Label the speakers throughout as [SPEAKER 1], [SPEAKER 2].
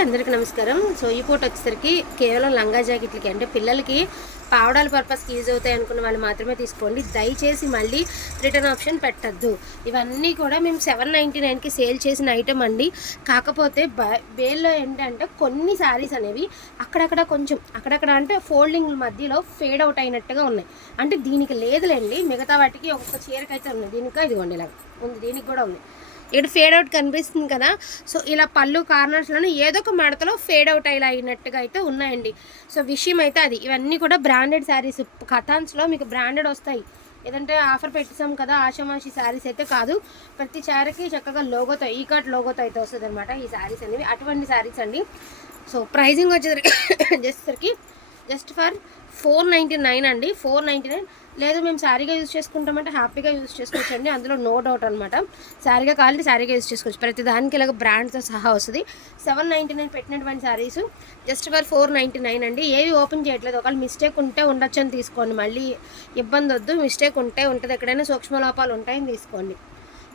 [SPEAKER 1] అందరికీ నమస్కారం. సో ఈ పూట వచ్చేసరికి కేవలం లంగా జాకెట్లకి అంటే పిల్లలకి పావడాల పర్పస్కి యూజ్ అవుతాయి అనుకున్న వాళ్ళు మాత్రమే తీసుకోండి. దయచేసి మళ్ళీ రిటర్న్ ఆప్షన్ పెట్టద్దు. ఇవన్నీ కూడా మేము సెవెన్ నైంటీ నైన్కి సేల్ చేసిన ఐటమ్ అండి. కాకపోతే బ- బేల్లో ఏంటంటే కొన్ని శారీస్ అనేవి అక్కడక్కడ కొంచెం అక్కడక్కడ అంటే ఫోల్డింగ్ మధ్యలో ఫేడ్ అవుట్ అయినట్టుగా ఉన్నాయి. అంటే దీనికి లేదులేండి మిగతా వాటికి ఒక్కొక్క చీరకైతే ఉంది దీనికి ఇదిగోండి ఇలా ఉంది దీనికి కూడా ఉంది. ఇక్కడ ఫేడ్ అవుట్ కనిపిస్తుంది కదా. సో ఇలా పళ్ళు కార్నర్స్లోనే ఏదో ఒక మడతలో ఫేడ్ అవుట్ ఇలా అయినట్టుగా అయితే ఉన్నాయండి. సో విషయం అయితే అది. ఇవన్నీ కూడా బ్రాండెడ్ శారీస్ కథాన్స్లో మీకు బ్రాండెడ్ వస్తాయి. ఏదంటే ఆఫర్ పెట్టేసాం కదా ఆషామాషి శారీస్ అయితే కాదు. ప్రతి శారీకి చక్కగా లోగోతో ఈ కార్ట్ లోగోతో అయితే వస్తుంది అనమాట ఈ శారీస్ అనేవి. అటువంటి శారీస్ అండి. సో ప్రైజింగ్ వచ్చేసరికి వచ్చేసరికి just for four ninety nine అండి. ఫోర్ నైంటీ నైన్ లేదు మేము శారీగా యూజ్ చేసుకుంటామంటే హ్యాపీగా యూజ్ చేసుకోవచ్చు అండి అందులో నో డౌట్ అనమాట శారీగా కావాలంటే శారీగా యూజ్ చేసుకోవచ్చు. ప్రతి దానికి ఇలాగ బ్రాండ్తో సహా వస్తుంది. సెవెన్ నైంటీ నైన్ పెట్టినటువంటి saris just for four ninety nine అండి. ఏవి ఓపెన్ చేయట్లేదు. ఒకవేళ మిస్టేక్ ఉంటే ఉండొచ్చు అని తీసుకోండి. మళ్ళీ ఇబ్బంది వద్దు. మిస్టేక్ ఉంటే ఉంటుంది. ఎక్కడైనా సూక్ష్మ లోపాలు ఉంటాయని తీసుకోండి.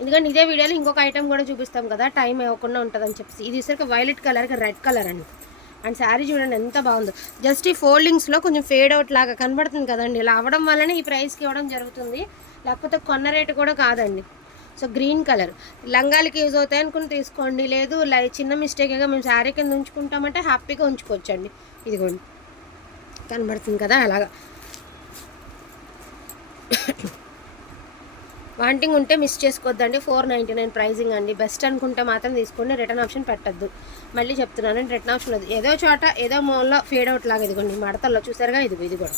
[SPEAKER 1] ఎందుకంటే ఇదే వీడియోలో ఇంకొక ఐటమ్ కూడా చూపిస్తాం కదా. టైం ఇవ్వకుండా ఉంటుందని చెప్పేసి. ఇది వచ్చరికి వైలెట్ కలర్కి రెడ్ కలర్ అండి. అండ్ శారీ చూడండి ఎంత బాగుందో. జస్ట్ ఈ ఫోల్డింగ్స్లో కొంచెం ఫేడ్ అవుట్ లాగా కనబడుతుంది కదండి. ఇలా అవ్వడం వల్లనే ఈ ప్రైస్కి ఇవ్వడం జరుగుతుంది. లేకపోతే కొన్న రేటు కూడా కాదండి. So green colour. లంగాలకి యూజ్ అవుతాయి అనుకుని తీసుకోండి. లేదు లై చిన్న మిస్టేక్గా మేము శారీ కింద ఉంచుకుంటామంటే హ్యాపీగా ఉంచుకోవచ్చండి. ఇదిగోండి. కనబడుతుంది కదా అలాగా. వాంటింగ్ ఉంటే మిస్ చేసుకోవద్దండి. ఫోర్ నైంటీ నైన్ ప్రైజింగ్ అండి. బెస్ట్ అనుకుంటే మాత్రం తీసుకోండి. రిటర్న్ ఆప్షన్ పెట్టద్దు. మళ్ళీ చెప్తున్నాను. రిటర్న్ ఆప్షన్ లేదు. ఏదో చోట ఏదో మూలలో ఫేడ్ అవుట్ లాగా ఇదిగోండి. మడతల్లో చూసారుగా ఇది ఇది కూడా.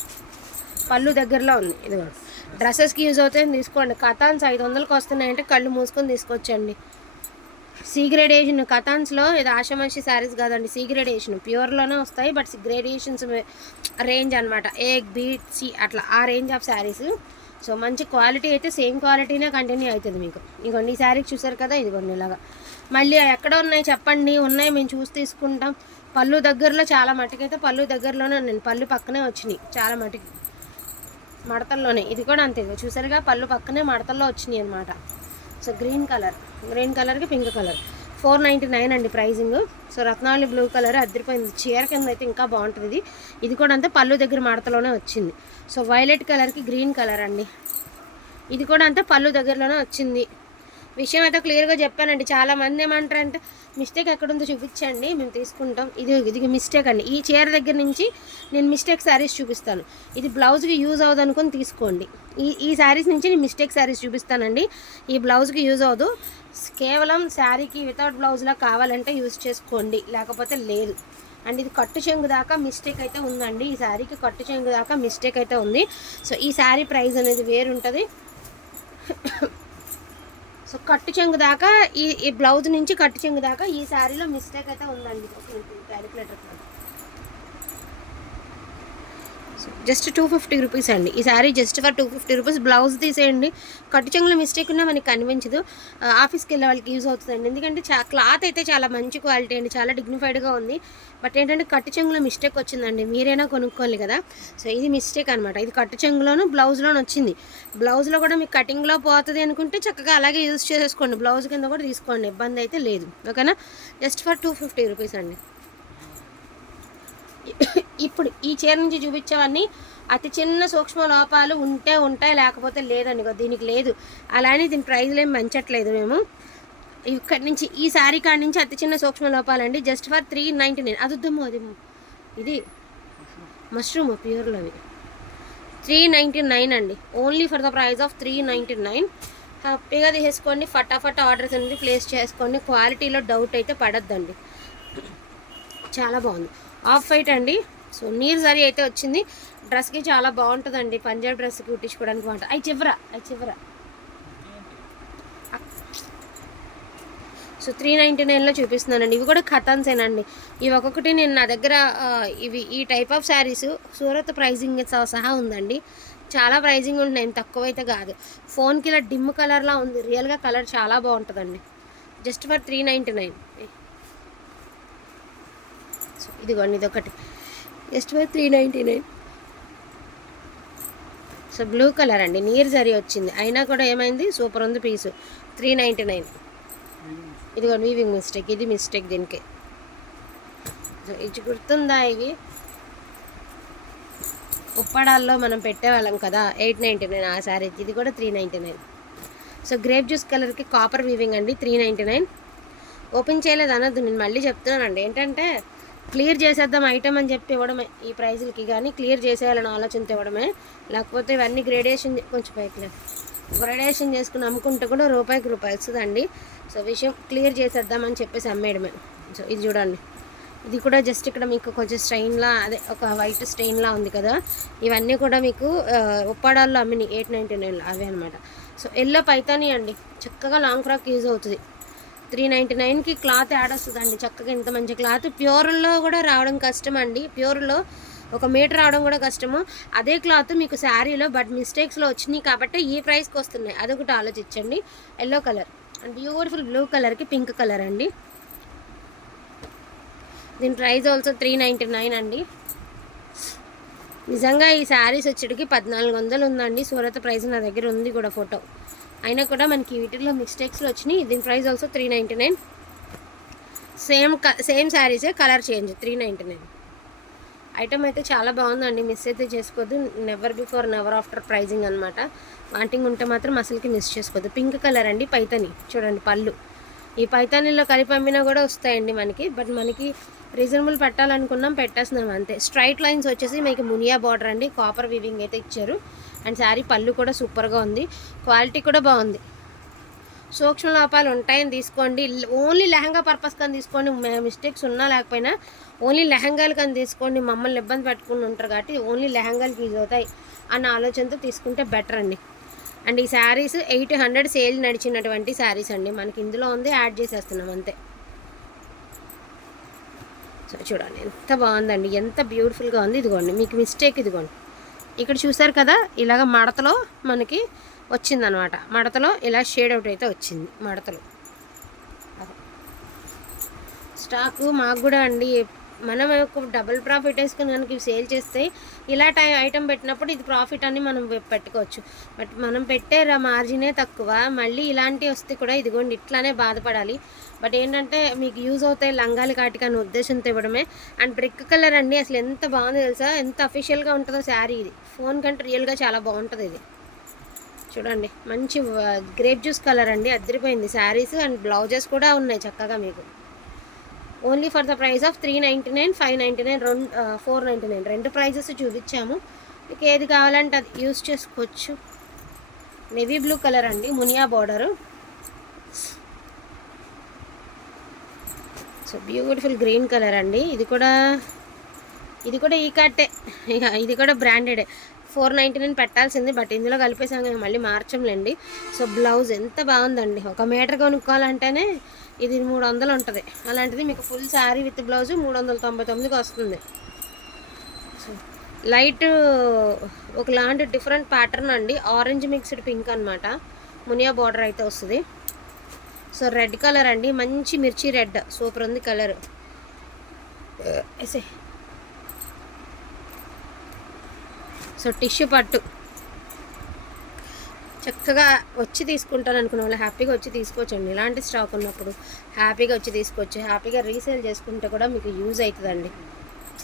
[SPEAKER 1] పళ్ళు దగ్గరలో ఉంది. ఇదిగోండి. డ్రెస్సెస్కి యూజ్ అవుతాయని తీసుకోండి. కథాన్స్ ఐదు వందలకి వస్తున్నాయంటే కళ్ళు మూసుకొని తీసుకొచ్చండి. సీ గ్రేడేషన్ కథాన్స్లో ఇది ఆషమాషి శారీస్ కాదండి. సీ గ్రేడేషన్ ప్యూర్లోనే వస్తాయి బట్ గ్రేడేషన్స్ రేంజ్ అనమాట ఏ బీ సి అట్లా. ఆ రేంజ్ ఆఫ్ శారీస్ సో మంచి క్వాలిటీ అయితే సేమ్ క్వాలిటీనే కంటిన్యూ అవుతుంది మీకు. ఇదిగోండి ఈ శారీకి చూసారు కదా ఇదిగోండి ఇలాగా. మళ్ళీ ఎక్కడ ఉన్నాయి చెప్పండి ఉన్నాయి మేము చూసి తీసుకుంటాం. పళ్ళు దగ్గరలో చాలా మటుకైతే పళ్ళు దగ్గరలోనే నేను పళ్ళు పక్కనే వచ్చినాయి చాలా మటుకి మడతల్లోనే. ఇది కూడా అంతే చూసారుగా పళ్ళు పక్కనే మడతల్లో వచ్చినాయి అనమాట సో గ్రీన్ కలర్ గ్రీన్ కలర్కి pink colour. Four ninety nine అండి pricing. So Ratnavali blue colour అద్దరిపోయింది. చీర కింద అయితే ఇంకా బాగుంటుంది. ఇది కూడా అంతే పళ్ళు దగ్గర మడతలోనే వచ్చింది. సో వైలెట్ కలర్కి గ్రీన్ కలర్ అండి. ఇది కూడా అంతే పళ్ళు దగ్గరలోనే వచ్చింది. విషయం అయితే క్లియర్గా చెప్పానండి. చాలా మంది ఏమంటారంటే మిస్టేక్ ఎక్కడుందో చూపించండి మేము తీసుకుంటాం. ఇది ఇది మిస్టేక్ అండి. ఈ చీర దగ్గర నుంచి నేను మిస్టేక్ శారీస్ చూపిస్తాను. ఇది బ్లౌజ్కి యూజ్ అవ్వదు అనుకుని తీసుకోండి. ఈ ఈ శారీస్ నుంచి నేను మిస్టేక్ శారీస్ చూపిస్తానండి. ఈ బ్లౌజ్కి యూజ్ అవ్వదు. కేవలం శారీకి వితౌట్ బ్లౌజ్లా కావాలంటే యూజ్ చేసుకోండి. లేకపోతే లేదు. అండ్ ఇది కట్టు చెంగు దాకా మిస్టేక్ అయితే ఉందండి. ఈ శారీకి కట్టు చెంగు దాకా మిస్టేక్ అయితే ఉంది. సో ఈ శారీ ప్రైస్ అనేది వేరుంటుంది. సో కట్టు చెంగు దాకా ఈ ఈ బ్లౌజ్ నుంచి కట్టు చెంగు దాకా ఈ శారీలో మిస్టేక్ అయితే ఉందండి. Calculator just two fifty rupees అండి. ఈ sari just for two fifty rupees blouse తీసేయండి. కట్టు చెంగులో మిస్టేక్ ఉన్నా మనకి కనిపించదు. ఆఫీస్కి వెళ్ళే వాళ్ళకి యూజ్ అవుతుందండి. ఎందుకంటే చా క్లాత్ అయితే చాలా మంచి క్వాలిటీ అండి. చాలా డిగ్నిఫైడ్గా ఉంది. బట్ ఏంటంటే కట్టు చెంగులో మిస్టేక్ వచ్చిందండి. మీరైనా కొనుక్కోవాలి కదా. సో ఇది మిస్టేక్ అనమాట ఇది కట్టు చెంగులోను బ్లౌజ్లోను వచ్చింది. బ్లౌజ్లో కూడా మీకు కటింగ్లో పోతుంది అనుకుంటే చక్కగా అలాగే యూజ్ చేసేసుకోండి. బ్లౌజ్ కింద కూడా తీసుకోండి. ఇబ్బంది అయితే లేదు. ఓకేనా just for two fifty rupees అండి. ఇప్పుడు ఈ చీర నుంచి చూపించేవన్నీ అతి చిన్న సూక్ష్మ లోపాలు ఉంటే ఉంటాయి లేకపోతే లేదండి. దీనికి లేదు. అలానే దీని ప్రైజ్లు ఏం పెంచట్లేదు మేము. ఇక్కడి నుంచి ఈ శారీ కాడి నుంచి అతి చిన్న సూక్ష్మ లోపాలండి. Just for three ninety nine అది అది ఇది మష్రూమ్ ప్యూర్లోవి త్రీ నైంటీ నైన్ అండి. Only for the price of three ninety nine హ్యాపీగా తీసేసుకోండి. ఫటాఫట్ ఆర్డర్స్ అనేది ప్లేస్ చేసుకోండి. క్వాలిటీలో డౌట్ అయితే పడద్దండి. చాలా బాగుంది. ఆఫ్ వైట్ అండి. సో నీరు సరి అయితే వచ్చింది. డ్రెస్కి చాలా బాగుంటుందండి. పంజాబ్ డ్రెస్కి కుట్టించుకోవడానికి బాగుంటుంది. అవి చివర అవి చివర. సో త్రీ నైంటీ నైన్లో చూపిస్తున్నానండి. ఇవి కూడా ఖతాన్సేనండి ఇవి ఒక్కొక్కటి నేను నా దగ్గర ఇవి ఈ type of saris Surat pricing సహా ఉందండి. చాలా ప్రైజింగ్ ఉంటున్నాయి. తక్కువ అయితే కాదు. ఫోన్కి ఇలా డిమ్ కలర్లా ఉంది. రియల్గా కలర్ చాలా బాగుంటుందండి. Just for three ninety nine. So ఇదిగోండి ఇది ఒకటి just why three ninety nine so blue colour అండి. నీరు జరి వచ్చింది. అయినా కూడా ఏమైంది? సూపర్ ఉంది పీసు. త్రీ నైంటీ నైన్ ఇదిగోండి వీవింగ్ మిస్టేక్ ఇది మిస్టేక్ దీనికి. సో ఇది గుర్తుందా ఇవి ఉప్పడాల్లో మనం పెట్టేవాళ్ళం కదా ఎయిట్ నైంటీ నైన్ ఆ శారీ ఇది కూడా three ninety nine so grape juice కలర్కి కాపర్ వీవింగ్ అండి త్రీ నైంటీ నైన్ ఓపెన్ చేయలేదు అనొద్దు నేను మళ్ళీ చెప్తున్నానండి. ఏంటంటే క్లియర్ చేసేద్దాం ఐటమ్ అని చెప్పి ఇవ్వడమే ఈ ప్రైజులకి కానీ క్లియర్ చేసేయాలని ఆలోచనతో ఇవ్వడమే. లేకపోతే ఇవన్నీ గ్రేడేషన్ కొంచెం పైకి గ్రేడేషన్ చేసుకుని అమ్ముకుంటే కూడా రూపాయికి రూపాయి వస్తుందండి సో విషయం క్లియర్ చేసేద్దామని చెప్పేసి అమ్మేయడమే. సో ఇది చూడండి. ఇది కూడా జస్ట్ ఇక్కడ మీకు కొంచెం స్ట్రెయిన్లా అదే ఒక వైట్ స్ట్రెయిన్లా ఉంది కదా. ఇవన్నీ కూడా మీకు ఉప్పాడాల్లో అమ్మినాయి ఎయిట్ నైంటీ నైన్లో అవే అనమాట సో ఎల్లో పైతాని అండి. చక్కగా లాంగ్ ఫ్రాక్ యూజ్ అవుతుంది. త్రీ నైంటీ నైన్కి క్లాత్ యాడ్ వస్తుందండి. చక్కగా ఇంత మంచి క్లాత్. ప్యూర్లో కూడా రావడం కష్టం అండి ప్యూర్లో ఒక మీటర్ రావడం కూడా కష్టము. అదే క్లాత్ మీకు శారీలో బట్ మిస్టేక్స్లో వచ్చినాయి కాబట్టి ఈ ప్రైస్కి వస్తున్నాయి. అదొకటి ఆలోచించండి. Yellow colour. And beautiful blue కలర్కి పింక్ కలర్ అండి. దీని price also three ninety nine అండి. నిజంగా ఈ శారీస్ వచ్చేటికి పద్నాలుగు వందలు ఉందండి. సూరత్ ప్రైస్ నా దగ్గర ఉంది కూడా ఫోటో. అయినా కూడా మనకి వీటిలో మిస్టేక్స్లో వచ్చినాయి. దీని price also three ninety nine same same శారీసే colour change three ninety nine item అయితే చాలా బాగుందండి. మిస్ అయితే చేసుకోవద్దు never before never after pricing అనమాట వాంటింగ్ ఉంటే మాత్రం అసలుకి మిస్ చేసుకోవద్దు పింక్ కలర్ అండి పైతని. చూడండి పళ్ళు. ఈ పైతానీలో కలిపి అమ్మినా కూడా వస్తాయండి మనకి. బట్ మనకి రీజనబుల్ పెట్టాలనుకున్నాం పెట్టేస్తున్నాం అంతే. స్ట్రైట్ లైన్స్ వచ్చేసి మీకు మునియా బార్డర్ అండి. కాపర్ వీవింగ్ అయితే ఇచ్చారు. అండ్ శారీ పళ్ళు కూడా సూపర్గా ఉంది. క్వాలిటీ కూడా బాగుంది. సూక్ష్మ లోపాలు ఉంటాయని తీసుకోండి. ఓన్లీ లెహంగా పర్పస్ కానీ తీసుకోండి. మిస్టేక్స్ ఉన్నా లేకపోయినా ఓన్లీ లెహంగాలు కానీ తీసుకోండి. మమ్మల్ని ఇబ్బంది పెట్టుకుని ఉంటారు కాబట్టి ఓన్లీ లెహంగాలు ఫీజ్ అవుతాయి అన్న ఆలోచనతో తీసుకుంటే బెటర్ అండి. అండ్ ఈ శారీస్ ఎయిట్ హండ్రెడ్ సేల్ నడిచినటువంటి శారీస్ అండి. మనకి ఇందులో ఉంది. యాడ్ చేసేస్తున్నాం అంతే. సో చూడండి ఎంత బాగుందండి. ఎంత బ్యూటిఫుల్గా ఉంది. ఇదిగోండి మీకు మిస్టేక్ ఇదిగోండి. ఇక్కడ చూసారు కదా ఇలాగ మడతలో మనకి వచ్చిందనమాట. మడతలో ఇలా షేడ్ అవుట్ అయితే వచ్చింది మడతలో. స్టాకు మాకు కూడా అండి మనం ఒక డబుల్ ప్రాఫిట్ వేసుకుని కనుక ఇవి సేల్ చేస్తే ఇలా టై ఐటమ్ పెట్టినప్పుడు ఇది ప్రాఫిట్ అని మనం పెట్టుకోవచ్చు. బట్ మనం పెట్టే మార్జినే తక్కువ. మళ్ళీ ఇలాంటివి వస్తే కూడా ఇదిగోండి ఇట్లానే బాధపడాలి. బట్ ఏంటంటే మీకు యూజ్ అవుతాయి లంగాలు కాటికి అనే ఉద్దేశంతో ఇవ్వడమే. అండ్ బ్రిక్ కలర్ అండి అసలు ఎంత బాగుందో తెలుసా? ఎంత అఫీషియల్గా ఉంటుందో శారీ ఇది. ఫోన్ కంటే రియల్గా చాలా బాగుంటుంది ఇది. చూడండి మంచి గ్రేప్ జ్యూస్ కలర్ అండి. అద్దరిపోయింది. శారీస్ అండ్ బ్లౌజెస్ కూడా ఉన్నాయి చక్కగా మీకు. Only for the price of three ninety nine five ninety nine రెండు ఫోర్ నైంటీ నైన్. రెండు ప్రైజెస్ చూపించాము. మీకు ఏది కావాలంటే అది యూస్ చేసుకోవచ్చు. నెవీ బ్లూ కలర్ అండి Muniya border so beautiful green colour అండి. ఇది కూడా ఇది కూడా ఈ కట్టే. ఇక ఇది కూడా బ్రాండెడే ఫోర్ నైంటీ నైన్ పెట్టాల్సింది బట్ ఇందులో కలిపేసాం కానీ మళ్ళీ మార్చంలేండి. సో బ్లౌజ్ ఎంత బాగుందండి. ఒక మీటర్ కొనుక్కోవాలంటేనే ఇది మూడు వందలు ఉంటుంది. అలాంటిది మీకు ఫుల్ శారీ విత్ బ్లౌజ్ మూడు వందల తొంభై తొమ్మిదికి వస్తుంది. సో లైట్ ఒకలాంటి డిఫరెంట్ ప్యాటర్న్ అండి. ఆరెంజ్ మిక్స్డ్ పింక్ అనమాట మునియా బార్డర్ అయితే వస్తుంది. సో రెడ్ కలర్ అండి. మంచి మిర్చి రెడ్ సూపర్ ఉంది కలర్ ఎసే సో టిష్యూ పట్టు. చక్కగా వచ్చి తీసుకుంటాను అనుకున్న వాళ్ళు హ్యాపీగా వచ్చి తీసుకోవచ్చండి. ఇలాంటి స్టాక్ ఉన్నప్పుడు హ్యాపీగా వచ్చి తీసుకోవచ్చు. హ్యాపీగా రీసేల్ చేసుకుంటే కూడా మీకు యూజ్ అవుతుందండి.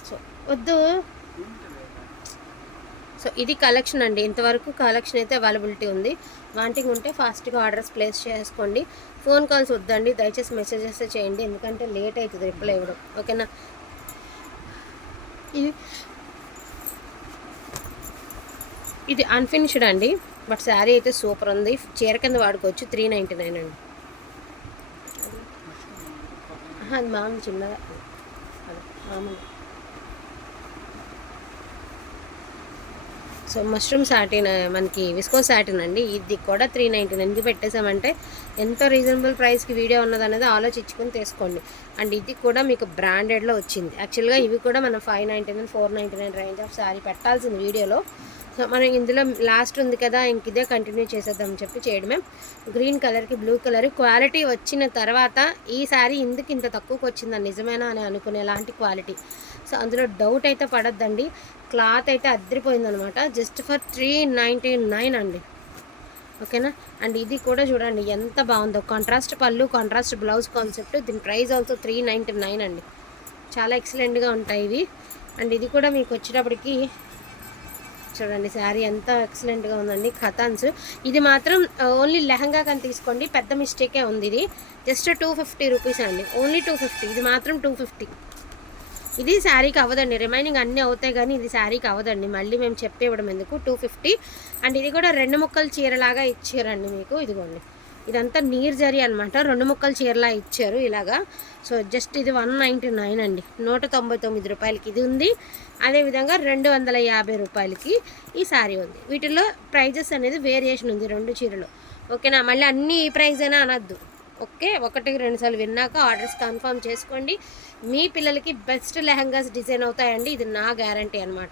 [SPEAKER 1] సో వద్దు. సో ఇది కలెక్షన్ అండి. ఇంతవరకు కలెక్షన్ అయితే అవైలబిలిటీ ఉంది. వాంటింగ్ ఉంటే ఫాస్ట్గా ఆర్డర్స్ ప్లేస్ చేసుకోండి. ఫోన్ కాల్స్ వద్దండి. దయచేసి మెసేజెస్ చేయండి. ఎందుకంటే లేట్ అవుతుంది రిప్లై ఇవ్వడం. ఓకేనా? ఇది ఇది అన్ఫినిష్డ్ అండి బట్ శారీ అయితే సూపర్ ఉంది. చీర కింద వాడుకోవచ్చు త్రీ నైంటీ నైన్ అండి అది మామూలు చిన్నగా. మామూలు. సో మష్రూమ్ సాటిన్ మనకి విస్కో సాటిన్ అండి. ఇది కూడా త్రీ నైంటీ నైన్కి పెట్టేసామంటే ఎంతో రీజనబుల్ ప్రైస్కి వీడియో ఉన్నది అనేది ఆలోచించుకొని తీసుకోండి. అండ్ ఇది కూడా మీకు బ్రాండెడ్లో వచ్చింది. యాక్చువల్గా ఇవి కూడా మనం five ninety nine four ninety nine range of sari పెట్టాల్సింది వీడియోలో సో మనం ఇందులో లాస్ట్ ఉంది కదా ఇంక ఇదే కంటిన్యూ చేసేద్దాం చెప్పి చేయడమే. గ్రీన్ కలర్కి బ్లూ కలర్ క్వాలిటీ వచ్చిన తర్వాత ఈ శారీ ఇందుకు ఇంత తక్కువకి వచ్చిందా నిజమేనా అని అనుకునేలాంటి క్వాలిటీ సో అందులో డౌట్ అయితే పడద్దండి. క్లాత్ అయితే అద్దరిపోయిందనమాట. Just for three ninety nine అండి. ఓకేనా? అండ్ ఇది కూడా చూడండి ఎంత బాగుందో. కాంట్రాస్ట్ పళ్ళు కాంట్రాస్ట్ బ్లౌజ్ కాన్సెప్ట్ దీని price also three ninety nine అండి. చాలా ఎక్సలెంట్గా ఉంటాయి ఇవి. అండ్ ఇది కూడా మీకు వచ్చేటప్పటికి చూడండి శారీ ఎంత ఎక్సలెంట్గా ఉందండి ఖతాన్స్ ఇది మాత్రం ఓన్లీ లెహంగా కానీ తీసుకోండి పెద్ద మిస్టేకే ఉంది ఇది. జస్ట్ టూ ఫిఫ్టీ రూపీస్ అండి. ఓన్లీ టూ ఫిఫ్టీ ఇది మాత్రం టూ ఫిఫ్టీ ఇది శారీకి అవ్వదండి. రిమైనింగ్ అన్నీ అవుతాయి కానీ ఇది శారీకి అవ్వదండి. మళ్ళీ మేము చెప్పి ఇవ్వడం ఎందుకు? టూ ఫిఫ్టీ అండ్ ఇది కూడా రెండు ముక్కలు చీరలాగా ఇచ్చారండి మీకు. ఇదిగోండి. ఇదంతా నీర్ జరి అనమాట రెండు ముక్కలు చీరలా ఇచ్చారు ఇలాగా. సో జస్ట్ ఇది వన్ నైంటీ నైన్ అండి. నూట తొంభై తొమ్మిది రూపాయలకి ఇది ఉంది. అదేవిధంగా రెండు వందల యాభై రూపాయలకి ఈ శారీ ఉంది. వీటిలో ప్రైజెస్ అనేది వేరియేషన్ ఉంది రెండు చీరలు. ఓకేనా? మళ్ళీ అన్ని ఈ ప్రైజ్ అయినా అనద్దు. ఓకే? ఒకటికి రెండు సార్లు విన్నాక ఆర్డర్స్ కన్ఫర్మ్ చేసుకోండి. మీ పిల్లలకి బెస్ట్ లెహంగాస్ డిజైన్ అవుతాయండి. ఇది నా గ్యారంటీ అనమాట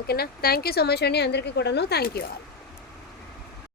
[SPEAKER 1] ఓకేనా? థ్యాంక్ యూ సో మచ్ అండి. అందరికీ కూడాను థ్యాంక్ యూ ఆల్.